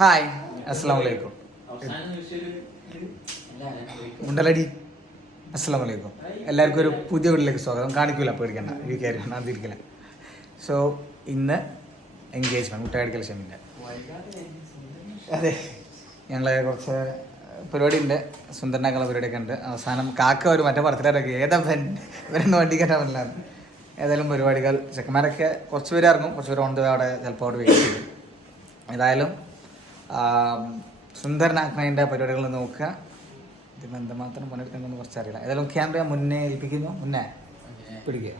Hi, അസ്സലാമു അലൈക്കും. മുണ്ടലടി, അസ്സലാമു അലൈക്കും. എല്ലാവർക്കും ഒരു പുതിയ വീട്ടിലേക്ക് സ്വാഗതം. കാണിക്കൂല, പേടിക്കണ്ട, ഈ കാര്യം അതിരിക്കില്ല. സോ ഇന്ന് എൻഗേജ്മെന്റ്, മുട്ടയടിക്കൽ ക്ഷമിൻ്റെ. അതെ, ഞങ്ങൾ കുറച്ച് പരിപാടി ഉണ്ട്, സുന്ദരനാക്കുള്ള പരിപാടിയൊക്കെ ഉണ്ട്. അവസാനം കാക്ക ഒരു മറ്റേ ബർത്ത്ഡേക്ക് ഏതാ ഇവരൊന്നും വണ്ടി കയറ്റാൻ പറ്റില്ല. ഏതായാലും പരിപാടികൾ ചെക്കന്മാരൊക്കെ കുറച്ച് പേര് ഇറങ്ങും, കുറച്ച് പേര് ഓൺ അവിടെ ചിലപ്പോൾ അവിടെ വെയിറ്റ് ചെയ്യും. ഏതായാലും സുന്ദരനാക്കുന്നതിൻ്റെ പരിപാടികൾ നോക്കുക. ഇതിന് എന്തുമാത്രം പണിയെടുക്കുന്നതെന്ന് കുറച്ചറിയില്ല. ഏതായാലും ക്യാമറ മുന്നേ ഏൽപ്പിക്കുന്നു, മുന്നേ പിടിക്കുക.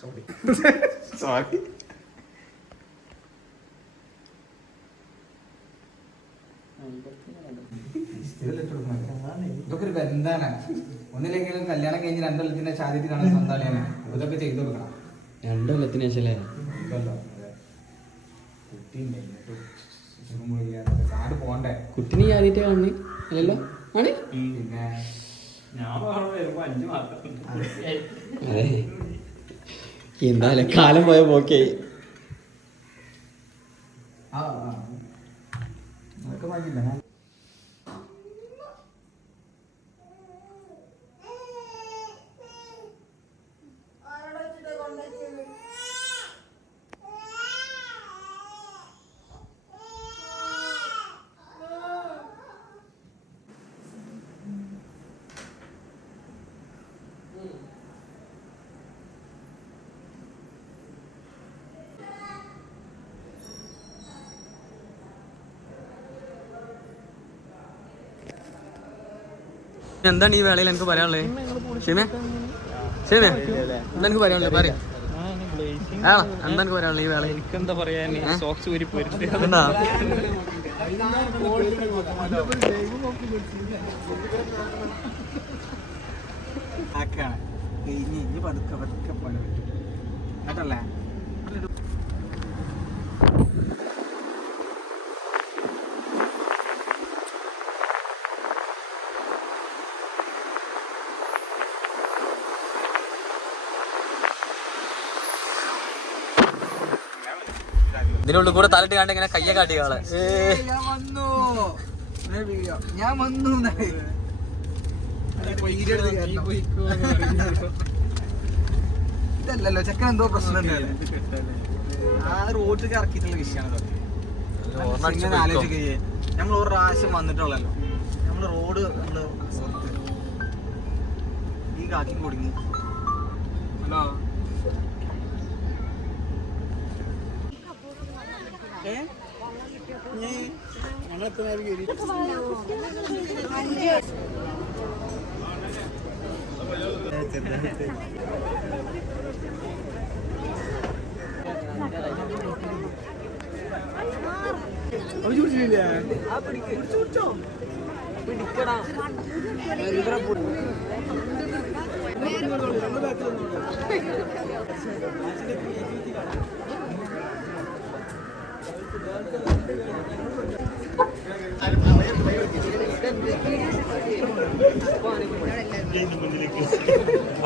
സോറി ഇതൊക്കെ ഒരു ബന്ധാണ്. ഒന്നില്ലെങ്കിലും കല്യാണം കഴിഞ്ഞ് 2 കൊല്ലത്തിന്റെ ചാരിറ്റി കാണാൻ സ്വന്തമാണ്. ഇതൊക്കെ ചെയ്തു കൊടുക്കണം. 2 കൊല്ലത്തിന് ശേഷല്ലേ കാട് പോണ്ടേ? കുട്ടിനെ ആദ്യമായിട്ട് കാണണേ അല്ലല്ലോ? ആണ് പിന്നെ അതെ, എന്തായാലും കാലം പോയ പോക്കേ. അതൊക്കെ മതിയില്ല. എന്താണ് ഈ വേളയിൽ എനിക്ക് പറയാനുള്ളത്? ക്ഷമേ ക്ഷമേ എന്താ എനിക്ക് പറയാനുള്ളത്? പറയാ എന്താ എനിക്ക് പറയാനുള്ളത് ഈ വേളയിൽ? എന്താ പറയാ, സോക്സ് ഊരി പോയിട്ട് എന്താ ഇനി പതുക്കെ പതുക്കെ പണി കേട്ടല്ലേ. ഇതിനുള്ളിൽ കൂടെ തലട്ട് കണ്ട് ഇങ്ങനെ കയ്യെ കാട്ടിയാളെ ഞാൻ വന്നു ഇതല്ലല്ലോ ചെക്കൻ, എന്തോ പ്രശ്നം ആ റോഡിൽ ഇറക്കിയിട്ടുള്ള വിഷയമാണ്. ആലോചിക്കുകയെ ഞങ്ങൾ ഒരു പ്രാവശ്യം വന്നിട്ടുള്ളല്ലോ, നമ്മള് റോഡ് ഈ കാക്കി കൊടുങ്ങി. ഹലോ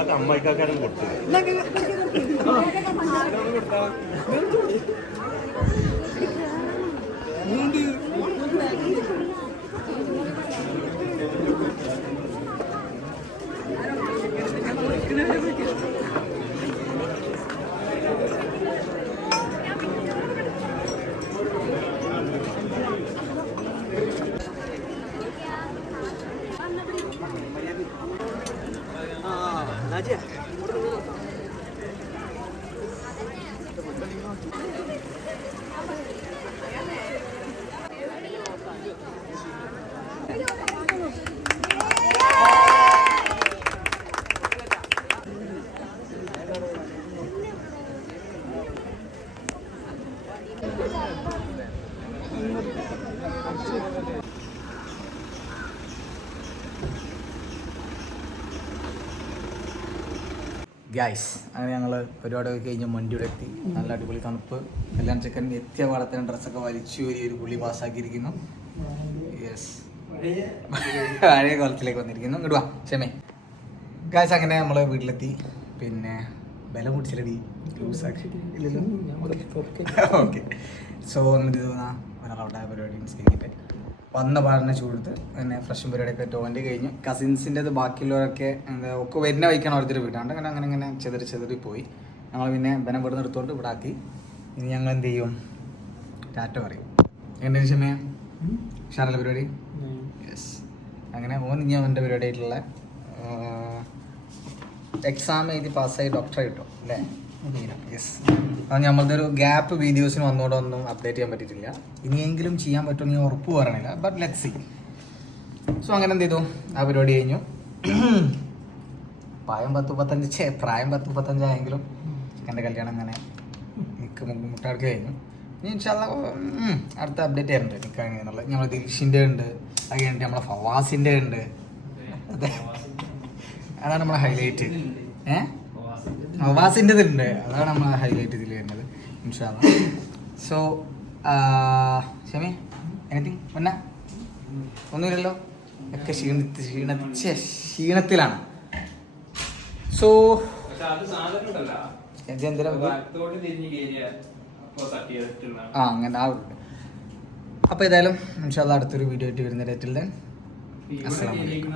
അത് അമ്മായിക്കാക്കാരും കൊടുത്തു. ഗൈസ്, അങ്ങനെ ഞങ്ങൾ പരിപാടിയൊക്കെ കഴിഞ്ഞ് വണ്ടിയുടെ എത്തി. നല്ല അടിപൊളി തണുപ്പ്. കല്യാണ ചെക്കൻ എത്തിയ പാടത്തിന് ഡ്രസ്സൊക്കെ വലിച്ചു ഒരു പുള്ളി പാസ്സാക്കിയിരിക്കുന്നു. യെസ്, പഴയ കുളത്തിലേക്ക് വന്നിരിക്കുന്നു. ഇങ്ങോട്ട് വാ ക്ഷമേ. ഗായ്സ് അങ്ങനെ നമ്മൾ വീട്ടിലെത്തി. പിന്നെ വില മുടിച്ചില്ലടി ലൂസാക്കി ഇല്ലല്ലോ. ഓക്കെ സോ അങ്ങനെ തോന്നാ ഒരാളുടെ പരിപാടി കഴിഞ്ഞിട്ട് വന്ന പാടിനെ ചൂടുത്ത് പിന്നെ ഫ്രഷും പരിപാടിയൊക്കെ ടോൻ്റെ കഴിഞ്ഞു. കസിൻസിൻ്റെത് ബാക്കിയുള്ളവരൊക്കെ എന്താ ഒക്കെ വരുന്ന വയ്ക്കാൻ ഓരോരുത്തർ വീട്ടാണ്ട് അങ്ങനെ അങ്ങനെ ചെതറി പോയി. ഞങ്ങൾ പിന്നെ ബനം ഇവിടെ നിന്ന് എടുത്തുകൊണ്ട് ഇവിടെ ആക്കി. ഇനി ഞങ്ങൾ എന്ത് ചെയ്യും? ടാറ്റ പറയും. എങ്ങനെ ക്ഷമയ ഷാറല്ല പരിപാടി? യെസ്. അങ്ങനെ ഇനി അവൻ്റെ പരിപാടി ആയിട്ടുള്ള എക്സാം എഴുതി പാസ്സായി ഡോക്ടറെ കിട്ടും അല്ലേ? യെസ്. അത് നമ്മളുടെ ഒരു ഗ്യാപ്പ് വീഡിയോസിന് വന്നുകൊണ്ടൊന്നും അപ്ഡേറ്റ് ചെയ്യാൻ പറ്റിയിട്ടില്ല. ഇനിയെങ്കിലും ചെയ്യാൻ പറ്റുമെന്ന് ഞാൻ ഉറപ്പ് പറയണില്ല. But let's see. സോ അങ്ങനെ എന്ത് ചെയ്തു? ആ പരിപാടി കഴിഞ്ഞു. പ്രായം 10-35 ആയെങ്കിലും എൻ്റെ കല്യാണം അങ്ങനെ മുട്ടാർക്ക് കഴിഞ്ഞു. ഇനി ഇൻഷാല്ലാ അടുത്ത അപ്ഡേറ്റ് ആയിരുന്നു എനിക്ക് എന്നുള്ളത്. നമ്മളെ ദിൽഷിൻ്റെ ഉണ്ട്, അത് കഴിഞ്ഞിട്ട് നമ്മളെ ഫവാസിൻ്റെ ഉണ്ട്. അതാണ് നമ്മളെ ഹൈലൈറ്റ്. ഫവാസിൻ്റെ ഉണ്ട്, അതാണ് നമ്മളെ ഹൈലൈറ്റ് ഇതിൽ വരുന്നത് ഇൻഷാല്ലാ. സോ ക്ഷമേ എനിത്തിങ് മുന്നേ ഒന്നുമില്ലല്ലോ, ഒക്കെ ക്ഷീണത്തിലാണ്. സോ അങ്ങനെ ആ ഉണ്ട്. അപ്പോൾ ഏതായാലും ഇൻഷാല്ലാ അടുത്തൊരു വീഡിയോ ആയിട്ട് വരുന്ന ഡേറ്റിൽ അസ്സലാമു അലൈക്കും.